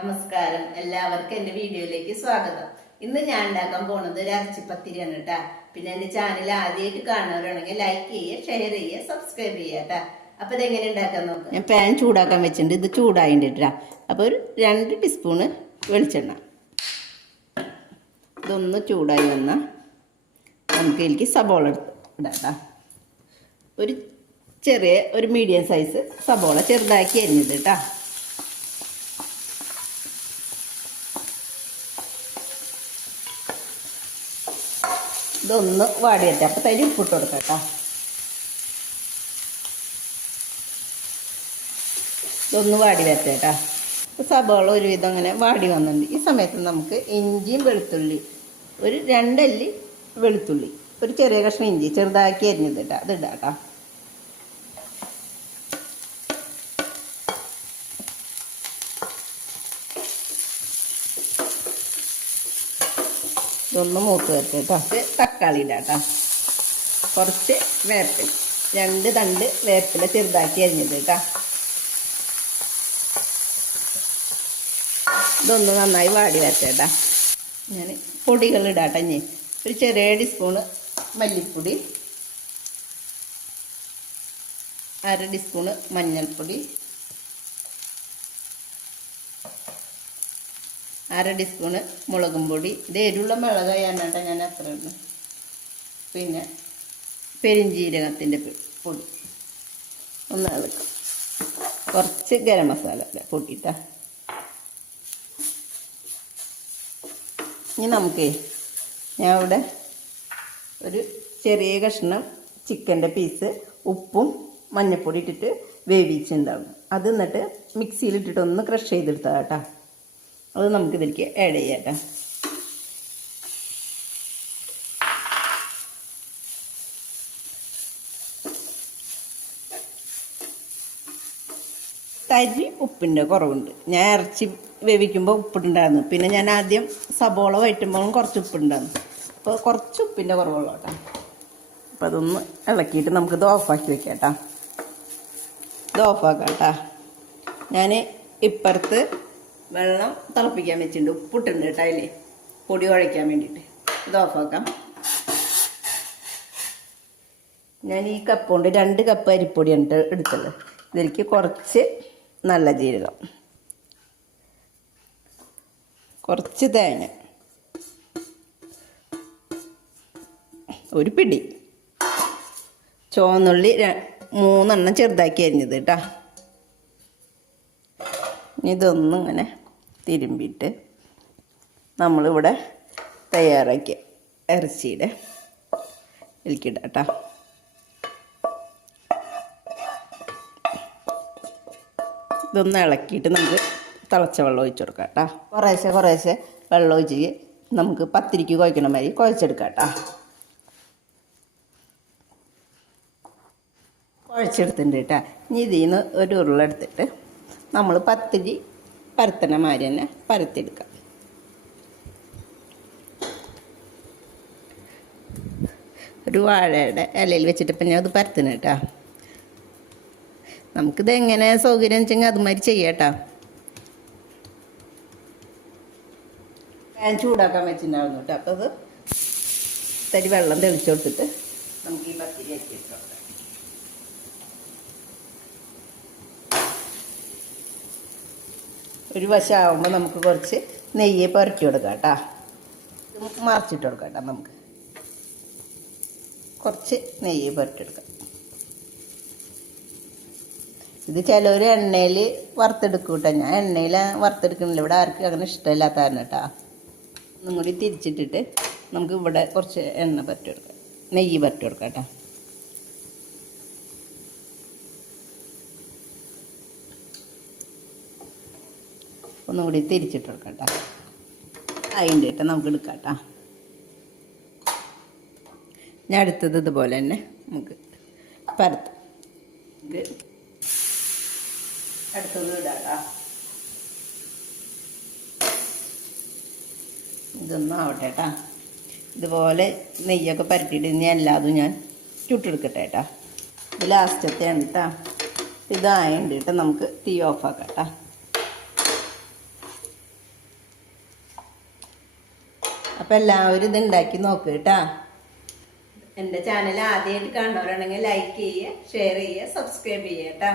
നമസ്കാരം, എല്ലാവർക്കും എൻ്റെ വീഡിയോയിലേക്ക് സ്വാഗതം. ഇന്ന് ഞാൻ ഉണ്ടാക്കാൻ പോണത് ഒരു ഇറച്ചിപ്പത്തിരിയാണ് കേട്ടാ. പിന്നെ എൻ്റെ ചാനൽ ആദ്യമായിട്ട് കാണുന്നവരാണെങ്കിൽ ലൈക്ക് ചെയ്യുക, ഷെയർ ചെയ്യുക, സബ്സ്ക്രൈബ് ചെയ്യുക കേട്ടാ. അപ്പോൾ ഇതെങ്ങനെ ഉണ്ടാക്കാൻ നോക്കാം. ഞാൻ പാൻ ചൂടാക്കാൻ വെച്ചിട്ടുണ്ട്. ഇത് ചൂടായിട്ടാ. അപ്പോൾ ഒരു 2 ടീസ്പൂണ് വെളിച്ചെണ്ണ. ഇതൊന്ന് ചൂടായി വന്നാൽ നമുക്ക് ഇതിലേക്ക് സബോള ഇടാം. ഒരു മീഡിയം സൈസ് സബോള ചെറുതാക്കി അരിഞ്ഞത് കേട്ടാ. ഇതൊന്ന് വാടിയട്ടെ. അപ്പം തരി ഉപ്പിട്ട് കൊടുക്കാം കേട്ടോ. ഇതൊന്ന് വാടി വരട്ടെ കേട്ടോ. സബോള ഒരുവിധം അങ്ങനെ വാടി വന്നിട്ടുണ്ട്. ഈ സമയത്ത് നമുക്ക് ഇഞ്ചിയും വെളുത്തുള്ളി, ഒരു 2 അല്ലി വെളുത്തുള്ളി, ഒരു ചെറിയ കഷ്ണം ഇഞ്ചി ചെറുതാക്കി അരിഞ്ഞത് കേട്ടോ, അത് ഇടാം കേട്ടോ. ഇതൊന്ന് മൂത്ത് വരട്ടെ കേട്ടോ. തക്കാളി ഇടാം കേട്ടോ. കുറച്ച് വേപ്പില, 2 തണ്ട് വേപ്പില ചെറുതാക്കി അരിഞ്ഞത് കേട്ടോ. ഇതൊന്ന് നന്നായി വാടി വരട്ടെ കേട്ടോ. ഞാൻ പൊടികൾ ഇടാം കേട്ടോ. ഇനി ഒരു ചെറിയ ടീസ്പൂണ് മല്ലിപ്പൊടി, 1/2 ടീസ്പൂണ് മഞ്ഞൾപ്പൊടി, 1/2 ടീസ്പൂണ് മുളകും പൊടി. ഇത് എരിവുള്ള മുളകായാണ് കേട്ടോ, ഞാൻ അത്ര ഇടുന്നു. പിന്നെ പെരിഞ്ജീരകത്തിൻ്റെ പൊടി ഒന്ന് ഇളക്കും. കുറച്ച് ഗരം മസാല പൊട്ടിയിട്ടാ. ഇനി നമുക്ക് ഞാൻ ഇവിടെ ഒരു ചെറിയ കഷ്ണം ചിക്കൻ്റെ പീസ് ഉപ്പും മഞ്ഞൾപ്പൊടി ഇട്ടിട്ട് വേവിച്ചിട്ടുണ്ടാവും. അത് എന്നിട്ട് മിക്സിയിലിട്ടിട്ട് ഒന്ന് ക്രഷ് ചെയ്തെടുത്താൽ കേട്ടോ. അത് നമുക്കിതിലേക്ക് ആഡ് ചെയ്യാം കേട്ടോ. തരി ഉപ്പിൻ്റെ കുറവുണ്ട്. ഞാൻ ഇറച്ചി വേവിക്കുമ്പോൾ ഉപ്പിട്ടുണ്ടായിരുന്നു. പിന്നെ ഞാൻ ആദ്യം സബോള വഴറ്റുമ്പോഴും കുറച്ച് ഉപ്പുണ്ടായിരുന്നു. അപ്പോൾ കുറച്ച് ഉപ്പിൻ്റെ കുറവുള്ളൂ കേട്ടോ. അപ്പോൾ അതൊന്ന് ഇളക്കിയിട്ട് നമുക്കിത് ഓഫാക്കി വെക്കാം കേട്ടോ. ഇത് ഓഫാക്കാം കേട്ടോ. ഞാൻ ഇപ്പുറത്ത് വെള്ളം തിളപ്പിക്കാൻ വെച്ചിട്ടുണ്ട്. ഉപ്പിട്ടുണ്ട് കേട്ടോ അതിൽ, പൊടി കുഴയ്ക്കാൻ വേണ്ടിയിട്ട്. ഇത് ഓഫാക്കാം. ഞാൻ ഈ കപ്പ് കൊണ്ട് 2 കപ്പ് അരിപ്പൊടിയാണ് എടുത്തത്. ഇതിലേക്ക് കുറച്ച് നല്ല ജീരകം, കുറച്ച് തേങ്ങ, ഒരു പിടി ചുവന്നുള്ളി 3 എണ്ണം ചെറുതാക്കി അരിഞ്ഞത് കേട്ടോ. ഇതൊന്നും ഇങ്ങനെ തിരുമ്പിയിട്ട് നമ്മളിവിടെ തയ്യാറാക്കിയ ഇറച്ചിയുടെ ഇതിലേക്കിടാം കേട്ടോ. ഇതൊന്ന് ഇളക്കിയിട്ട് നമുക്ക് തിളച്ച വെള്ളം ഒഴിച്ച് കൊടുക്കാം കേട്ടോ. കുറേശ്ശെ വെള്ളം ഒഴിച്ച് നമുക്ക് പത്തിരിക്ക് കുഴക്കണ മാതിരി കുഴച്ചെടുക്കാം കേട്ടോ. കുഴച്ചെടുത്തിട്ടുണ്ട് കേട്ടോ. ഇനി ഇതിൽ നിന്ന് ഒരു ഉരുളെടുത്തിട്ട് നമ്മൾ പത്തിരി പരത്തണ മാതിരി തന്നെ പരത്തിയെടുക്കാം. ഒരു വാഴയുടെ ഇലയിൽ വെച്ചിട്ട് ഇപ്പം ഞാൻ അത് പരത്തണം കേട്ടോ. നമുക്കിത് എങ്ങനെ സൗകര്യം വെച്ചെങ്കിൽ അതുമാതിരി ചെയ്യാം കേട്ടോ. ഞാൻ ചൂടാക്കാൻ വെച്ചിട്ടുണ്ടായിരുന്നു കേട്ടോ. അപ്പോൾ അത് തരി വെള്ളം തെളിച്ച് കൊടുത്തിട്ട് നമുക്ക് ഈ പത്തിരി ആക്കി വെച്ചോളാം. ഒരു വശമാകുമ്പോൾ നമുക്ക് കുറച്ച് നെയ്യ് പുരട്ടി കൊടുക്കാം കേട്ടോ. മറിച്ചിട്ട് കൊടുക്കാം കേട്ടോ. നമുക്ക് കുറച്ച് നെയ്യ് പുരട്ടിയെടുക്കാം. ഇത് ചിലവർ എണ്ണയിൽ വറുത്തെടുക്കും കേട്ടോ. ഞാൻ എണ്ണയിൽ വറുത്തെടുക്കുന്നില്ല. ഇവിടെ ആർക്കും അങ്ങനെ ഇഷ്ടമില്ലാത്ത കാരണം കേട്ടോ. ഒന്നും കൂടി തിരിച്ചിട്ടിട്ട് നമുക്ക് ഇവിടെ കുറച്ച് എണ്ണ പുരട്ടി കൊടുക്കാം, നെയ്യ് പുരട്ടി കൊടുക്കാം കേട്ടോ. ഒന്നും കൂടി തിരിച്ചിട്ട് കൊടുക്കാം കേട്ടോ. അതിൻ്റെ ഇട്ട് നമുക്ക് എടുക്കാം കേട്ടോ. ഞാൻ അടുത്തത് ഇതുപോലെ തന്നെ നമുക്ക് പരത്താം. ഇത് അടുത്തത് ഇടാം കേട്ടോ. ഇതൊന്നും ആവട്ടെ കേട്ടോ. ഇതുപോലെ നെയ്യൊക്കെ പരട്ടിയിട്ട് ഇനി എല്ലാതും ഞാൻ ചുട്ടെടുക്കട്ടെ കേട്ടോ. ഇത് ലാസ്റ്റത്തെയാണ് കേട്ടോ. ഇതായുണ്ട് കേട്ടോ. നമുക്ക് തീ ഓഫാക്കാം കേട്ടോ. അപ്പം എല്ലാവരും ഇത് ഉണ്ടാക്കി നോക്ക് കേട്ടാ. എൻ്റെ ചാനൽ ആദ്യമായിട്ട് കാണുന്നവരാണെങ്കിൽ ലൈക്ക് ചെയ്യുക, ഷെയർ ചെയ്യുക, സബ്സ്ക്രൈബ് ചെയ്യുക കേട്ടാ.